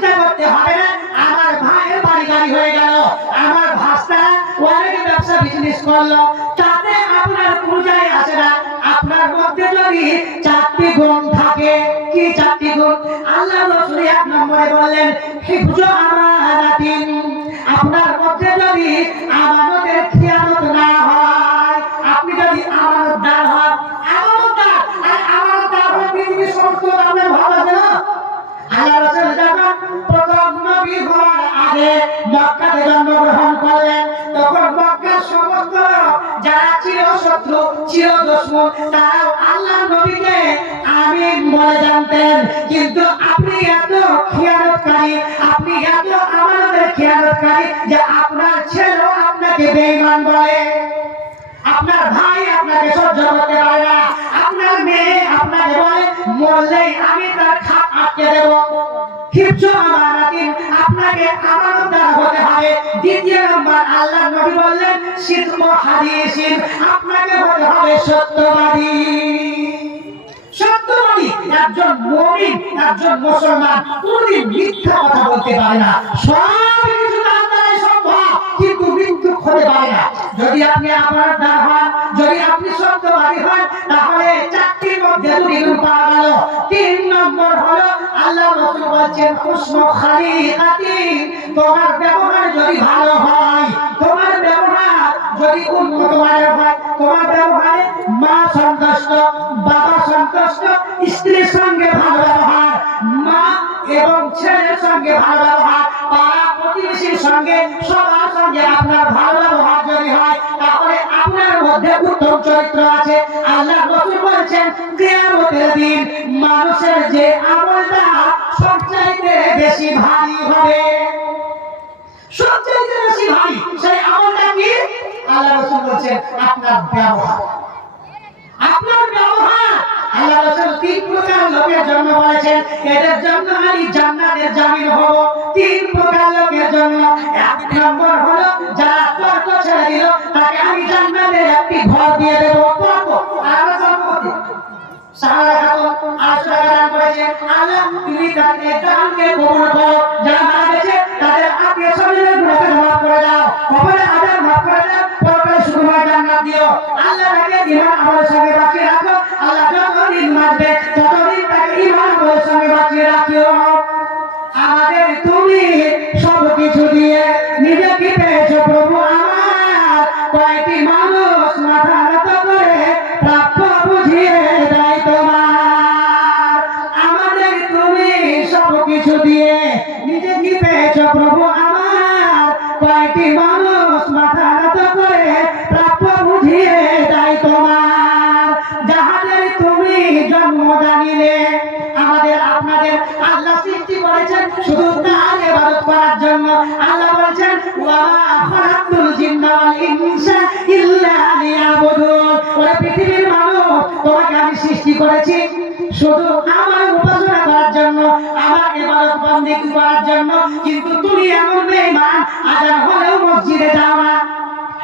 চিন্তা করতে হবে না আমার ভাইয়ের বাড়ি গাড়ি হয়ে গেল, আমার ভাস্তা অনেক ব্যবসা বিজনেস করলো, তাতে আপনার পূজায় আসে না। আপনার মধ্যে যদি 4টি গুণ থাকে, কি 4টি গুণ? আল্লাহ রাসূল 1 নম্বরে বললেন হিফজু আমানাতিন। আপনার মধ্যে যদি আমানতের খেয়ানত না হয়, আপনি যদি আমানতদার হন, আমানতদার আর আমানতদার হন পৃথিবীর সমস্ত আপনার ভালো আছে না? আল্লাহ রাসূল যখন প্রথম নবী হওয়ার আগে মক্কাতে জন্মগ্রহণ করলেন, তখন মক্কার সমস্ত যারা চির শত্রু চির দুশমন তারাও আল্লাহ নবীকে আমিন বলে জানতেন। কিন্তু আপনি এত খেয়ানতকারী, আপনি এত আমানতের খেয়ানতকারী যে আপনার ছেলেও আপনাকে বেঈমান বলে, আপনার ভাই আপনাকে সহ্য করতে পারে না, আপনার মেয়ে আপনাকে বলে মরলেই আমি তার খাপ আটকে দেব। হিফজু আমানাতিন, আপনাকে আমানতদার হতে হবে। দ্বিতীয় নম্বর আল্লাহ নবী বললেন সিদকু হাদিসিন, আপনাকে হতে হবে সত্যবাদী। সত্যবাদী একজন মুমিন, একজন মুসলমান কোনদিন মিথ্যা কথা বলতে পারে না। সব কিছু তার দ্বারা সম্ভব, কিন্তু মৃত্যু হতে পারে না। যদি আপনি আমানতদার হন, যদি আপনি সত্যবাদী হন, তাহলে 4টির মধ্যে 2টি গুণ পাওয়া গেল। 3 নম্বর হলো আল্লাহ রাসূল বলেন হুসনু খালিকাতি, তোমার ব্যবহার যদি ভালো হয়, তোমার ব্যবহার যদি উন্নত মানের হয়, তোমার ব্যবহারে মা সন্তুষ্ট, বাবা সন্তুষ্ট, স্ত্রীর সঙ্গে ভালো ব্যবহার, মা এবং ছেলের সঙ্গে ভালো ব্যবহার, পাড়া প্রতিবেশীর সঙ্গে সবার সঙ্গে আপনার ভালো ব্যবহার যদি হয়, তাহলে আপনার মধ্যে উত্তম চরিত্র আছে। আল্লাহ রাসূল বলেছেন কিয়ামতের দিন মানুষের যে আমলটা সবচাইতে বেশি ভারী হবে, সবচাইতে বেশি ভারী সেই আমলটা কি? আল্লাহ রাসূল বলেছেন আপনার ব্যবহার। আপনার ব্যবহার। আল্লাহ রাসূল 3 প্রকার লোকের জন্য বলেছেন এদের জন্য আমি জান্নাতের জামিন হব। 3 প্রকার লোকের জন্য। 1 নম্বর হলো যারা তর্ক ছেড়ে দিল তাকে আমি জান্নাতের একটি ঘর দিয়ে দেব। তর্ক আর সম্পত্তি সাহারা খাতুন 800 টাকা দান করেছে, আল্লাহ তুমি তাদের দানকে কবুল করো। যারা মারা গেছে তাদের আত্মীয় স্বজনের গুনাহকে মাফ করে দাও, কবরে আযাব মাফ করে দাও, পরকালে সুখময় জান্নাত দিও। আল্লাহ তাকে ঈমান আমলের সঙ্গে বাঁচিয়ে রাখো। আল্লাহ যতদিন মারবে ততদিন তাকে ঈমান আমলের সঙ্গে বাঁচিয়ে রাখিও। আমাদের তুমি সবকিছু দিয়ে নিজেকে পেয়েছো প্রভু আমার, কয়টি মানুষ মাথা নত করে প্রাপ্য বুঝিয়ে দেয় তোমার। আমাদের তুমি সবকিছু দিয়ে নিজেকে পেয়েছো প্রভু আমার, কয়টি মানুষ মাথা নত করে প্রাপ্য বুঝিয়ে দেয় তোমার। যাহাদের তুমি জন্ম জানিলে, আমাদের আপনাদের আল্লাহ সৃষ্টি করেছেন শুধু তার ইবাদত করার জন্য। আল্লাহ বলেছেন ওয়া খালাকুল জিন্না ওয়াল ইনসা ইল্লা লিয়াবুদুন, ওরে পৃথিবীর মানুষ তোমাকে আমি সৃষ্টি করেছি শুধু আমার উপাসনা করার জন্য, আমার ইবাদত বন্দেগী করার জন্য। কিন্তু তুমি এমন বেঈমান, আযান হলেও মসজিদে যাও না।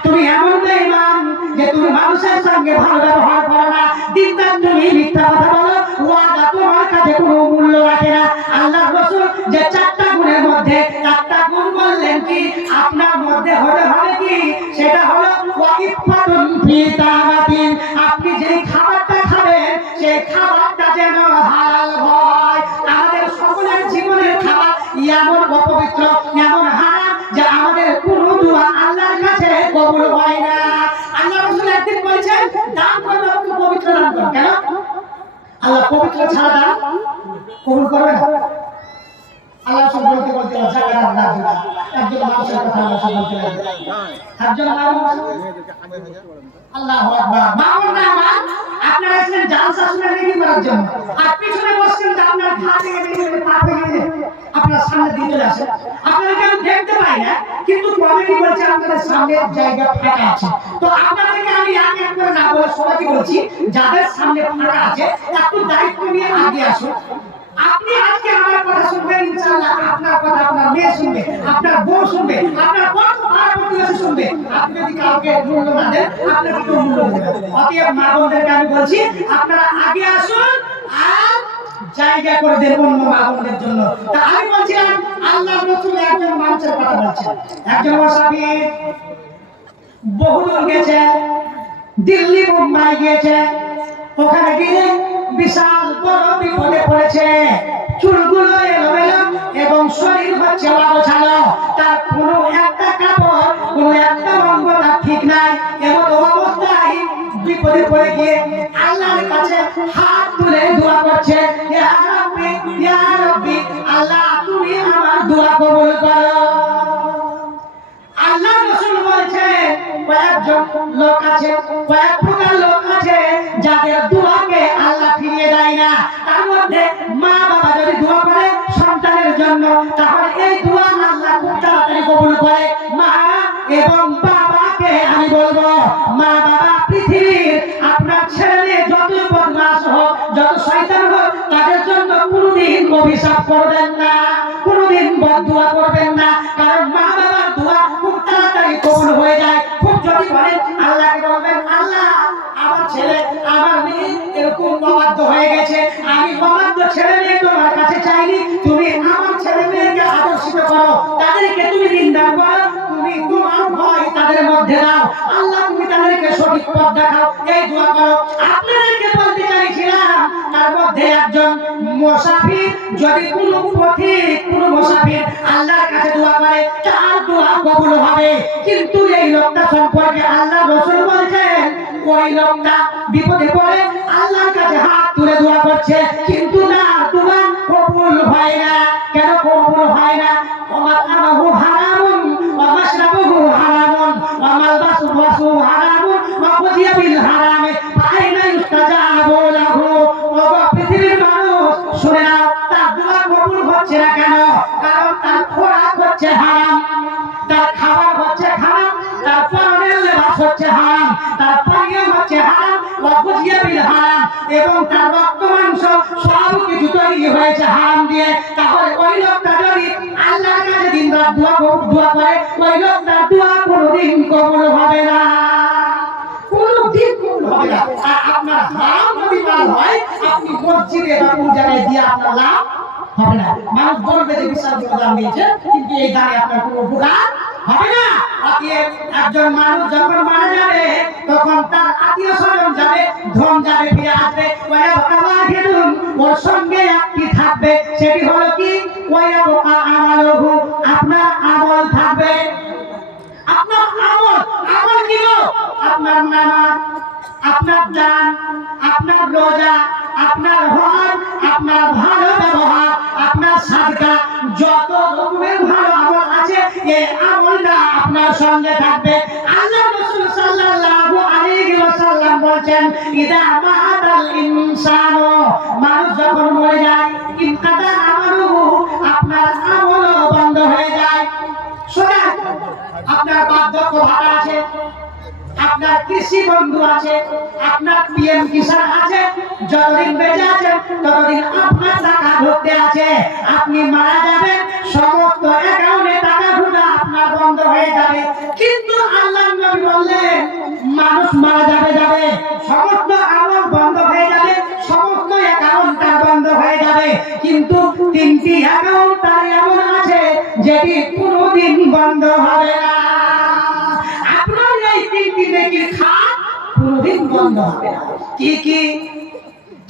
তুমি এমন বেঈমান যে তুমি মানুষের সঙ্গে ভালো ব্যবহার করো না, দিনদার তুমি মিথ্যা কথা বলো, ওয়াদা তোমার কাছে কোনো মূল্য রাখে না। আল্লাহ রাসূল যে 4টা গুণের মধ্যে 4টা গুণ বললেন কি আপনার মধ্যে হতে হবে কি, সেটা হলো ওয়াইফাতুন ফি তামাতিন, আপনি যেই খাবারটা খাবেন সেই খাবারটা যেন হালাল হয়। আমাদের সকলের জীবনের খাবার এমন অপবিত্র, এমন হারাম যে আমাদের কোনো দোয়া আল্লাহর কাছে কবুল হয় না। আল্লাহ রাসূল একদিন বলেছেন দান করবে তো পবিত্র দান করো। কেন? আল্লাহ পবিত্র ছাড়া দান কবুল করবে না। আল্লাহ সব বলতে বলতে জায়গা না দিবা, একজন মানুষের কথা আল্লাহ সব বলতে লাগে। একজন মানুষ আল্লাহু আকবার মামুন না মান, আপনারা এসেছেন জালসা শুনে রেডি করার জন্য, আর পিছনে বসছেন যে আপনার ঘাটে গিয়ে পা ভেঙে আপনার সামনে দিয়ে চলে আসে। আপনারা কেউ দেখতে পাই না, কিন্তু কমিটি বলছে আপনাদের সামনে জায়গা ফাঁকা আছে। তো আপনাদেরকে আমি এক এক করে না বলে সবাইকে বলছি যাদের সামনে ফাঁকা আছে একটু দায়িত্ব নিয়ে আগে আসুন। আপনি আজকে আমার কথা শুনবেন, ইনশাআল্লাহ আপনার কথা আপনার মেয়ে শুনবে, আপনার বউ শুনবে, আপনার কত পাড়া প্রতিবেশী শুনবে। আপনি যদি কাউকে মূল্য না দেন আপনাকে কেউ মূল্য দেবে না। অতএব মা বোনদেরকে আমি বলছি আপনারা আগে আসুন আর জায়গা করে দেন অন্য মাহবুবের জন্য। তা আমি বলছিলাম আল্লাহর রাসূল একজন মানুষের কথা বলছেন। একজন মুসাফির বহুদূর গেছে, দিল্লি মুম্বাই গিয়েছে, ওখানে গিয়ে বিশাল বড় বিপদে পড়েছে। চুলগুলো এলোমেলো এবং শরীর হচ্ছে অগোছালো, তার কোনো একটা কাপড় কোনো একটা অঙ্গ তার ঠিক নাই। এমন অবস্থায় বিপদে পড়ে গিয়ে আল্লাহর কাছে হাত তুলে দোয়া করছে, ইয়া রাব্বি ইয়া রাব্বি, আল্লাহ তুমি আমার দোয়া কবুল করো। আল্লাহর রাসূল বলেছেন কয়েকজন লোক আছে, কয়েক প্রকার লোক আছে যাদের দোয়াকে আল্লাহ ফিরিয়ে দেয় না। তার মধ্যে মা বাবা যদি দোয়া করে সন্তানের জন্য, তাহলে এই দোয়া আল্লাহ খুব তাড়াতাড়ি কবুল করে। মা এবং বাবাকে আমি বলবো, মা বাবা পৃথিবীর আপনার ছেলে মেয়ে যতই বদমাশ হোক, যত শয়তান হোক, তাদের জন্য কোনোদিন অভিশাপ করবেন না, কোনোদিন বদদোয়া করবেন না। কারণ মা বাবার দোয়া খুব তাড়াতাড়ি কবুল হয়ে যায়। খুব যদি বলেন আল্লাহকে বলবেন, আল্লাহ আমার ছেলে আমার মেয়ে এরকম অবাধ্য হয়ে গেছে, আমি অবাধ্য ছেলে মেয়ে তোমার কাছে চাইনি, তুমি আমার ছেলে মেয়েকে আদর্শিত করো, তাদেরকে তুমি দিনদার করো, তুমি তোমার ভয় তাদের মধ্যে দাও, আল্লাহ তুমি তাদেরকে সঠিক পথ দেখাও, এই দোয়া করো। আপনাদেরকে বলতে চাইছিলাম তার মধ্যে একজন মুসাফির যদি কোনো পথিক কোনো মুসাফির আল্লাহর কাছে দোয়া করে তার দোয়া কবুল হবে। কিন্তু এই লোকটা সম্পর্কে আল্লাহ রাসূল বলেছেন ওই লোকটা বিপদে পড়ে আল্লাহর কাছে হাত তুলে দোয়া করছে, কিন্তু তার দোয়া কবুল হয় না। কেন কবুল হয় না? ওমাতামাহু হারামুন ওয়া মাশরাবুহু হারামুন ওয়া মালবাসুহু হারামুন ওয়া গুযিয়া বিল হারামে ফাআইনা ইস্তাজাবু লাহু। ও পৃথিবীর মানুষ শুনে নাও, তার দোয়া কবুল হচ্ছে না কেন? কারণ তার খোরাক হচ্ছে হারাম, তার খাবার হচ্ছে হারাম, তার পরনের লেবাস হচ্ছে হারাম, তার পানীয় হচ্ছে হারাম, ওয়াগুজিয়া বিল হারাম, এবং তার রক্ত মাংস সব কিছু তৈরি হয়েছে হারাম দিয়ে। তাহলে ওই লোকটা যদি আল্লাহর কাছে দিন রাত দোয়া করে, ওই লোকটার দোয়া কোনোদিন কবুল হবে না, কোনোদিন কবুল হবে না। আর আপনার হারাম যদি মাল হয়, আপনি মসজিদে বা কোন জায়গায় দিয়ে আপনার লাভ হবে না। মানুষ বলবে যে বিশাল দান দিয়েছে, কিন্তু এই দানে আপনার কোনো উপকার হবে না। অতএব একজন মানুষ যখন মারা যাবে তখন তার আত্মীয় স্বজন যাবে, ধন যাবে, ফিরে আসবে, ওর সঙ্গে একটি থাকবে, সেটি হলো কি আমালহু, আপনার আমল থাকবে। আপনার আমল, আমল কি গো? আপনার নামাজ, আপনার দান, আপনার রোজা, আপনার হজ, আপনার ভালো ব্যবহার, আপনার সাদকা, যত রকমের ভালো আমল আছে এই আমলটা আপনার সঙ্গে থাকবে। আল্লাহ রাসূল সাল্লাল্লাহু আলাইহি ওয়াসাল্লাম বলেন, ইদা মাতাল ইনসানু, মানুষ যখন মরে যায়, ইনকাতা আমালুহু, আপনার আমল বন্ধ হয়ে যায়। শোনেন, আপনার বার্ধক্য ভাতা আছে, আপনার কৃষি বন্ধু আছে, আপনার পিএম কিষাণ আছে, যতদিন বেঁচে আছেন ততদিন আপনার টাকা ঢুকতে আছে। আপনি মারা যাবেন, সমস্ত অ্যাকাউন্টে টাকা ঢোকা আপনার বন্ধ হয়ে যাবে। কিন্তু আল্লাহর নবী বললেন মানুষ মারা যাবে, সমস্ত আমল বন্ধ হয়ে যাবে, সমস্ত অ্যাকাউন্ট তার বন্ধ হয়ে যাবে, কিন্তু তিনটি অ্যাকাউন্ট তার এমন আছে যেটি কোনোদিন বন্ধ হবে না। আপনার এই তিনটি নেকির খাত কোনোদিন বন্ধ হবে না। কি কি?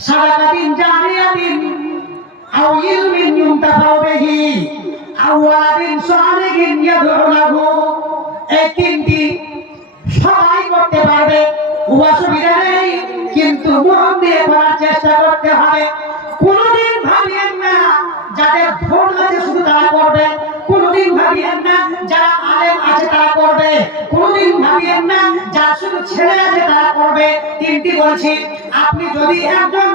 সাদাকাতিন জারিয়াতিন, আও ইলমিন ইউনতাফাউ বিহি, আও ওয়ালাদিন সালিহিন ইয়াদউ লাহু। এই তিনটি সবাই করতে পারবে, অসুবিধা নেই, কিন্তু মন দিয়ে করার চেষ্টা করতে হবে। কোনোদিন ভাবিয়েন না যাদের ধন আছে শুধু তারা করবে, কোনোদিন ভাবিয়েন না যারা আলেম আছে তারা করবে, কোনোদিন ভাবিয়েন না যার শুধু ছেলে আছে তারা করবে। তিনটি বলছি, আপনি যদি একজন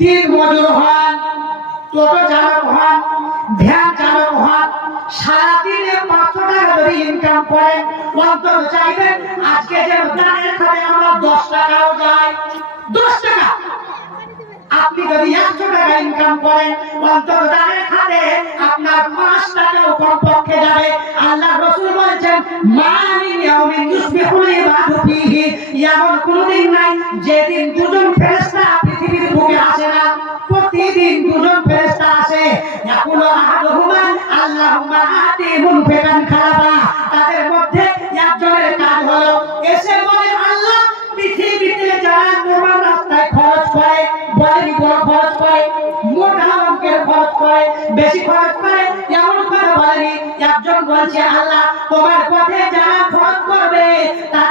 দিন মজুর হন, টোটো চালক হন, ভ্যান চালক হন, সারাদিনে 500 টাকা যদি ইনকাম করেন, অন্তত চাইবেন আজকে যে দানের খাতে আমার 10 টাকাও যায়, 10 টাকা। আপনি যদি 100 টাকা ইনকাম করেন, অন্তত দানের খাতে আপনার 5 টাকাও কমপক্ষে যাবে। আল্লাহ রাসূল বলেছেন, মা মিন ইয়াউমিন ইউসবিহুল ইবাদু ফীহি, এমন কোন দিন নাই যেদিন দুজন ফেরেশতা পৃথিবীর বুকে আসে না। প্রতি প্রতিদিন দুজন ফেরেশতা আসে, ইয়াকুলু আহাদুহুমা আল্লাহুম্মা আতি মুনফিকান খালাফা। তাদের মধ্যে একজনের কাজ হলো এসে বলে, আল্লাহ পৃথিবীতে যারা তোমার রাস্তায় খরচ করে, বড় খরচ করে, মোটা অঙ্কের খরচ করে, বেশি খরচ করে, এমন কথা বলেনি। একজন বলছে, আল্লাহ তোমার পথে যারা খরচ করবে তাদের